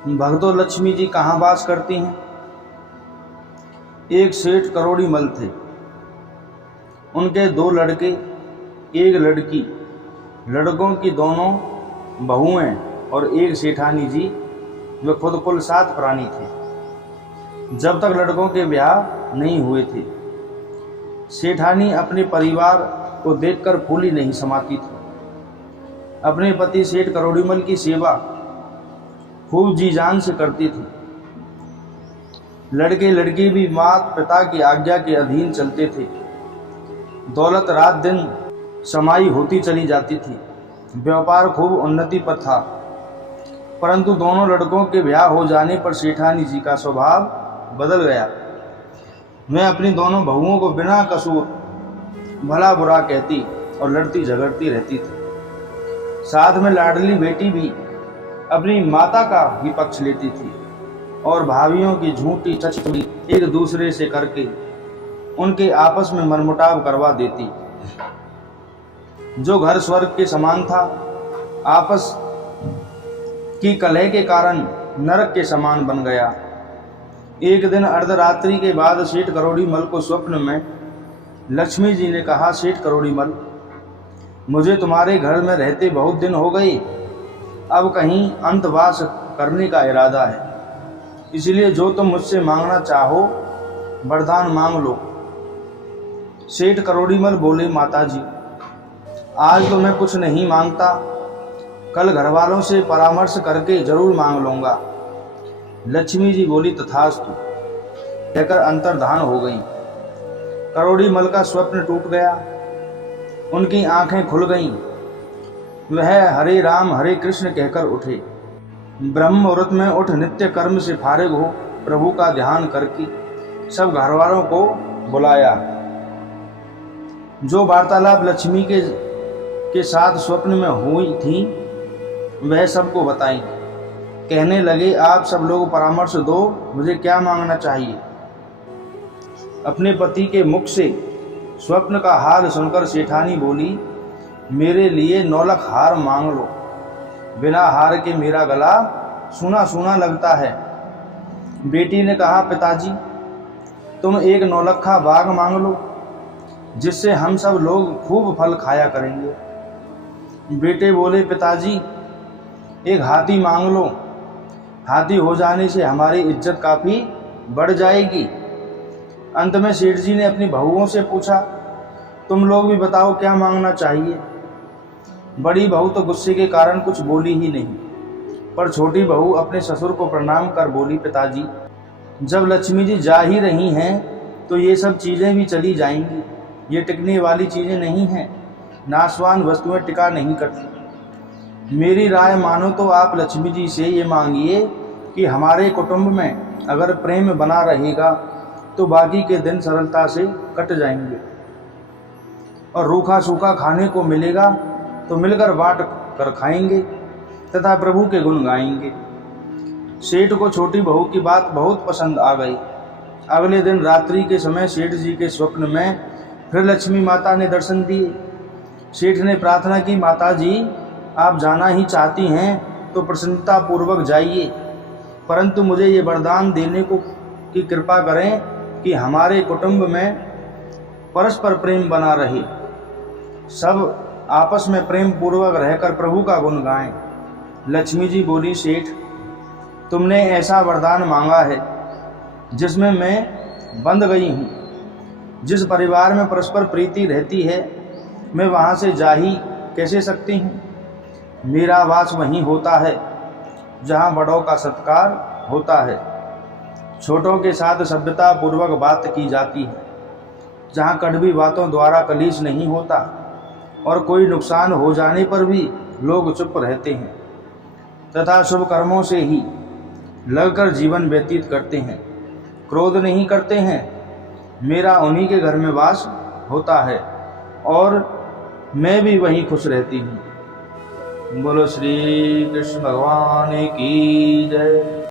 भगतो लक्ष्मी जी कहाँ वास करती हैं? एक सेठ करोड़ी मल थे। उनके 2 लड़के, 1 लड़की। लड़कों की दोनों बहुएं और एक सेठानी जी। वे खुद कुल 7 प्राणी थे। जब तक लड़कों के ब्याह नहीं हुए थे, सेठानी अपने परिवार को देखकर फूली नहीं समाती थी। अपने पति सेठ करोड़ीमल की सेवा खूब जी जान से करती थी। लड़के लड़की भी माता पिता की आज्ञा के अधीन चलते थे। दौलत रात दिन समाई होती चली जाती थी। व्यापार खूब उन्नति पर था। परंतु दोनों लड़कों के ब्याह हो जाने पर सेठानी जी का स्वभाव बदल गया। मैं अपनी दोनों बहुओं को बिना कसूर भला बुरा कहती और लड़ती झगड़ती रहती थी। साथ में लाडली बेटी भी अपनी माता का ही पक्ष लेती थी और भाभियों की झूठी चचुरी एक दूसरे से करके उनके आपस में मनमुटाव करवा देती। जो घर स्वर्ग के समान था, आपस की कलह के कारण नरक के समान बन गया। एक दिन अर्धरात्रि के बाद सेठ करोड़ीमल को स्वप्न में लक्ष्मी जी ने कहा, सेठ करोड़ीमल, मुझे तुम्हारे घर में रहते बहुत दिन हो गए। अब कहीं अंतवास करने का इरादा है, इसलिए जो तुम मुझसे मांगना चाहो वरदान मांग लो। सेठ करोड़ीमल बोले, माता जी, आज तो मैं कुछ नहीं मांगता, कल घर वालों से परामर्श करके जरूर मांग लूंगा। लक्ष्मी जी बोली, तथास्तु कहकर अंतर्धान हो गई। करोड़ीमल का स्वप्न टूट गया। उनकी आंखें खुल गईं। वह हरे राम हरे कृष्ण कहकर उठे। ब्रह्म मुहूर्त में उठ नित्य कर्म से फारिग हो प्रभु का ध्यान करके सब घरवालों को बुलाया। जो वार्तालाप लक्ष्मी के साथ स्वप्न में हुई थी वह सबको बताई। कहने लगे, आप सब लोग परामर्श दो, मुझे क्या मांगना चाहिए। अपने पति के मुख से स्वप्न का हाल सुनकर सेठानी बोली, मेरे लिए 9 लाख हार मांग लो। बिना हार के मेरा गला सूना सूना लगता है। बेटी ने कहा, पिताजी, तुम एक 9 लखा बाग मांग लो, जिससे हम सब लोग खूब फल खाया करेंगे। बेटे बोले, पिताजी, एक हाथी मांग लो। हाथी हो जाने से हमारी इज्जत काफ़ी बढ़ जाएगी। अंत में सेठ जी ने अपनी बहुओं से पूछा, तुम लोग भी बताओ क्या मांगना चाहिए। बड़ी बहू तो गुस्से के कारण कुछ बोली ही नहीं, पर छोटी बहू अपने ससुर को प्रणाम कर बोली, पिताजी, जब लक्ष्मी जी जा ही रही हैं तो ये सब चीज़ें भी चली जाएंगी। ये टिकने वाली चीज़ें नहीं हैं। नाशवान वस्तुएं टिका नहीं करती। मेरी राय मानो तो आप लक्ष्मी जी से ये मांगिए कि हमारे कुटुंब में अगर प्रेम बना रहेगा तो बाकी के दिन सरलता से कट जाएंगे और रूखा सूखा खाने को मिलेगा तो मिलकर बांट कर खाएंगे तथा प्रभु के गुण गाएंगे। सेठ को छोटी बहू की बात बहुत पसंद आ गई। अगले दिन रात्रि के समय सेठ जी के स्वप्न में फिर लक्ष्मी माता ने दर्शन दिए। सेठ ने प्रार्थना की, माता जी, आप जाना ही चाहती हैं तो प्रसन्नता पूर्वक जाइए, परंतु मुझे ये वरदान देने की कृपा करें कि हमारे कुटुंब में परस्पर प्रेम बना रहे, सब आपस में प्रेम पूर्वक रहकर प्रभु का गुण गाएं। लक्ष्मी जी बोली, सेठ, तुमने ऐसा वरदान मांगा है जिसमें मैं बंध गई हूँ। जिस परिवार में परस्पर प्रीति रहती है मैं वहाँ से जा ही कैसे सकती हूँ। मेरा वास वहीं होता है जहाँ बड़ों का सत्कार होता है, छोटों के साथ सभ्यता पूर्वक बात की जाती है, जहाँ कड़वी बातों द्वारा कलेश नहीं होता और कोई नुकसान हो जाने पर भी लोग चुप रहते हैं तथा शुभ कर्मों से ही लगकर जीवन व्यतीत करते हैं, क्रोध नहीं करते हैं। मेरा उन्हीं के घर में वास होता है और मैं भी वहीं खुश रहती हूँ। बोलो श्री कृष्ण भगवान की जय।